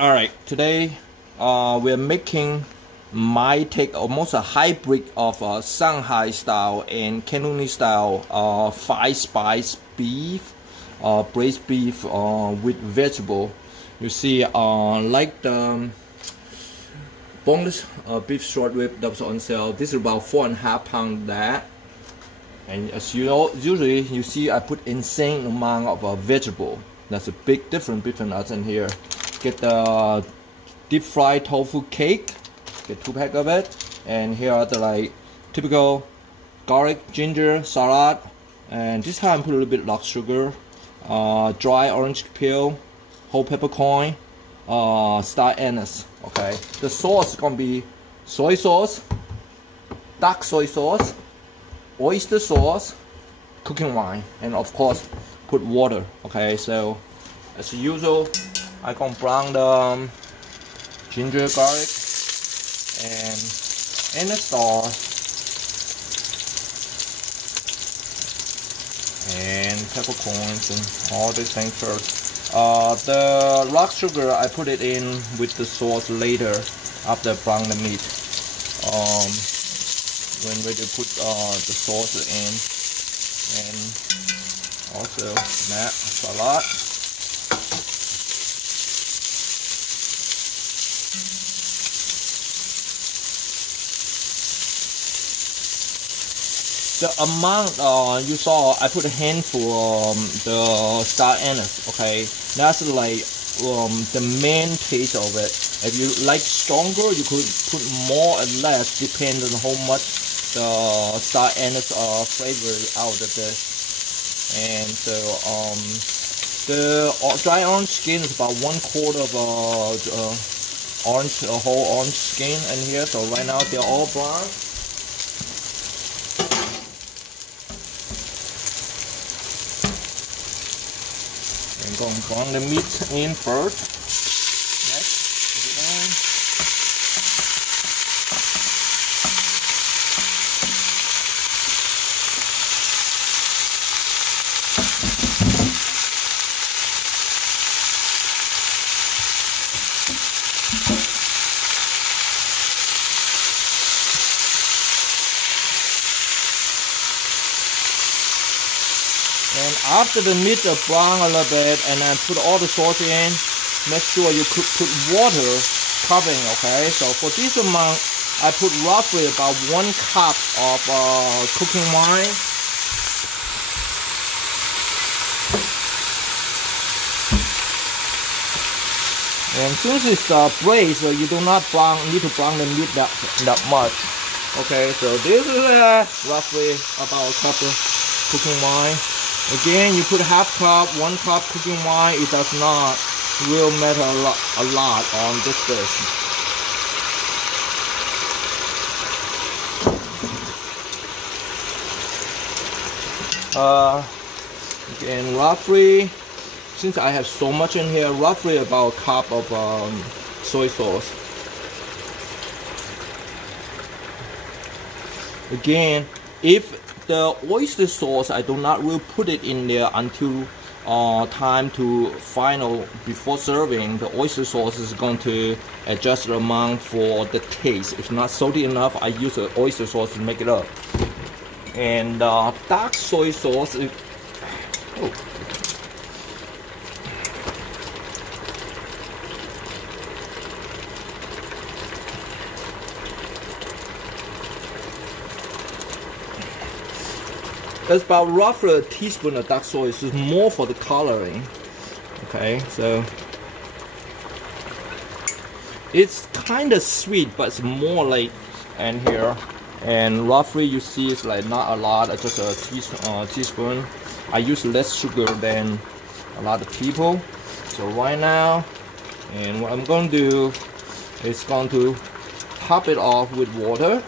Alright, today we're making my take, almost a hybrid of Shanghai style and Cantonese style 5-spice beef, braised beef with vegetable. You see, like the boneless beef short rib that was on sale. This is about 4.5 pounds that. And as you know, usually you see I put insane amount of vegetable. That's a big difference between us and here. Get the deep fried tofu cake, get 2 packs of it, and here are the like typical garlic, ginger, shallot, and this time I put a little bit of sugar, dry orange peel, whole peppercorn, Star Anise. Okay, the sauce is gonna be soy sauce, dark soy sauce, oyster sauce, cooking wine, and of course put water. Okay, so as usual, I gonna brown the ginger, garlic, and the star, and peppercorns and all these things first. The rock sugar I put it in with the sauce later after I brown the meat. When ready to put the sauce in, and also that shallot. The amount you saw, I put a handful the Star Anise. Okay, that's like the main taste of it. If you like stronger, you could put more or less, depending on how much the Star Anise flavor out of this. And so the dry orange skin is about 1/4 of orange, whole orange skin in here. So right now they're all brown. I'm going to brown the meat in first. Next, put it on. And after the meat brown a little bit, and then put all the sauce in, make sure you put water covering. Okay, so for this amount, I put roughly about 1 cup of cooking wine. And since it's braised, you do not need to brown the meat that much. Okay, so this is roughly about a cup of cooking wine. Again, you put 1/2 cup, 1 cup cooking wine. It does not really matter a lot on this dish. Again, roughly, since I have so much in here, roughly about a cup of soy sauce. Again, if the oyster sauce, I do not really put it in there until time to final before serving. The oyster sauce is going to adjust the amount for the taste. If not salty enough, I use the oyster sauce to make it up. And dark soy sauce is, it's about roughly a teaspoon of dark soy. It's more for the coloring. Okay, so it's kind of sweet, but it's more like in here. And roughly you see it's like not a lot, just a teaspoon. I use less sugar than a lot of people. So right now, and what I'm going to do is going to top it off with water.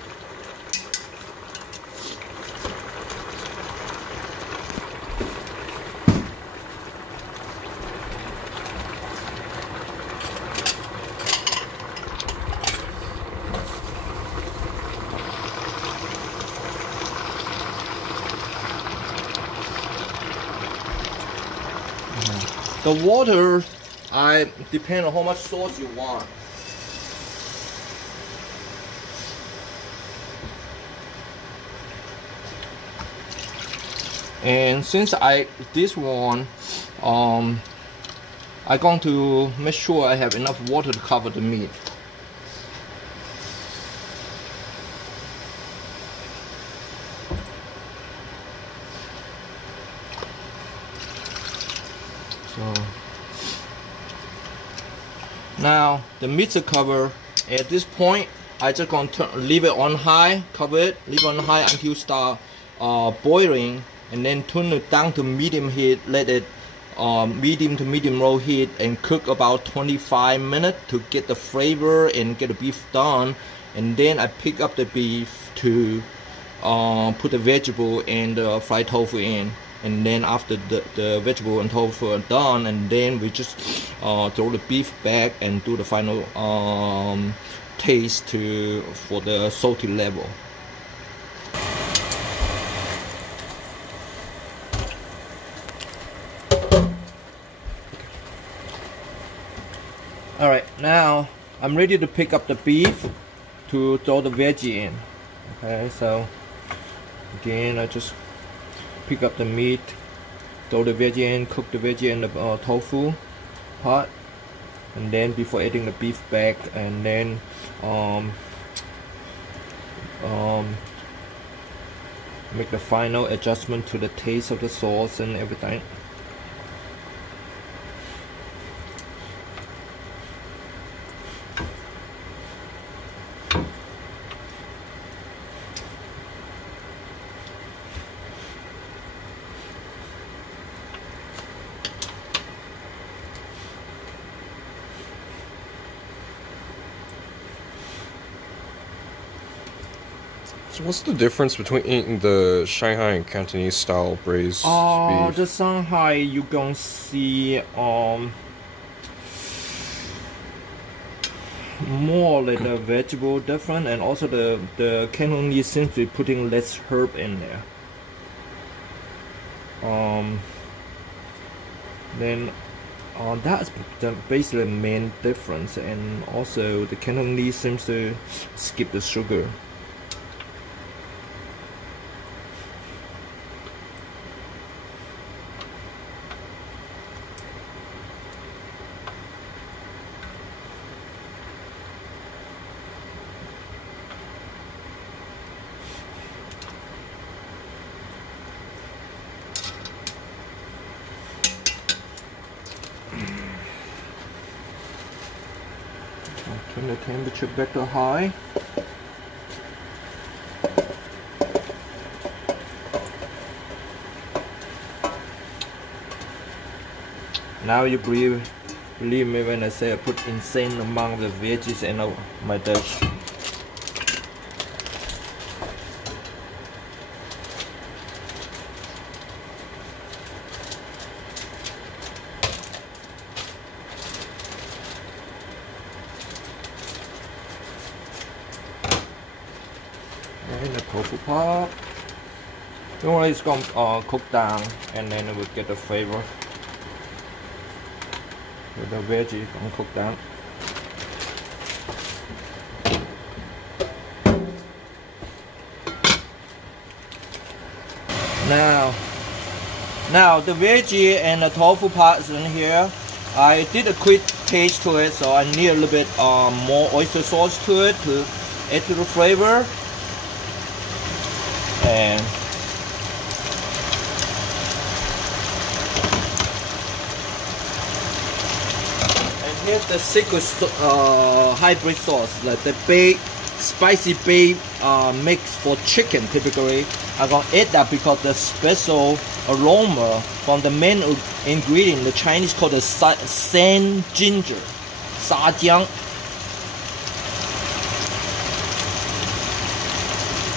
The water I depend on how much sauce you want. And since this one, I'm going to make sure I have enough water to cover the meat. So now the meat's covered. At this point, I just going to leave it on high, cover it, leave it on high until it start boiling, and then turn it down to medium heat. Let it medium to medium low heat and cook about 25 minutes to get the flavor and get the beef done. And then I pick up the beef to put the vegetable and the fried tofu in. And then after the vegetable and tofu are done, and then we just throw the beef back and do the final taste for the salty level. Alright, now I'm ready to pick up the beef to throw the veggie in. Okay, so again I just pick up the meat, throw the veggie in, cook the veggie in the tofu pot, and then before adding the beef back, and then make the final adjustment to the taste of the sauce and everything. So what's the difference between eating the Shanghai and Cantonese style braised beef? The Shanghai you gonna see more like the vegetable different, and also the Cantonese seems to be putting less herb in there. Then that's basically the main difference, and also the Cantonese seems to skip the sugar. Turn the temperature back to high. Now you believe me when I say I put insane amount of veggies in my dish. In the tofu pot. Don't worry, it's gonna cook down, and then it will get the flavor. With the veggie gonna cook down. Now the veggie and the tofu parts in here. I did a quick taste to it, so I need a little bit more oyster sauce to it to add to the flavor. And here's the secret hybrid sauce, like the spicy babe mix for chicken. Typically, I'm gonna add that because the special aroma from the main ingredient, the Chinese call the sand ginger, 沙姜.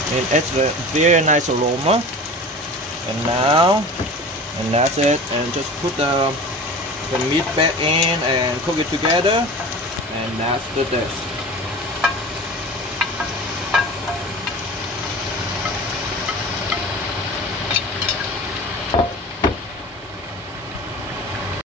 And it's a very nice aroma. And that's it. And just put the meat back in and cook it together. And that's the dish.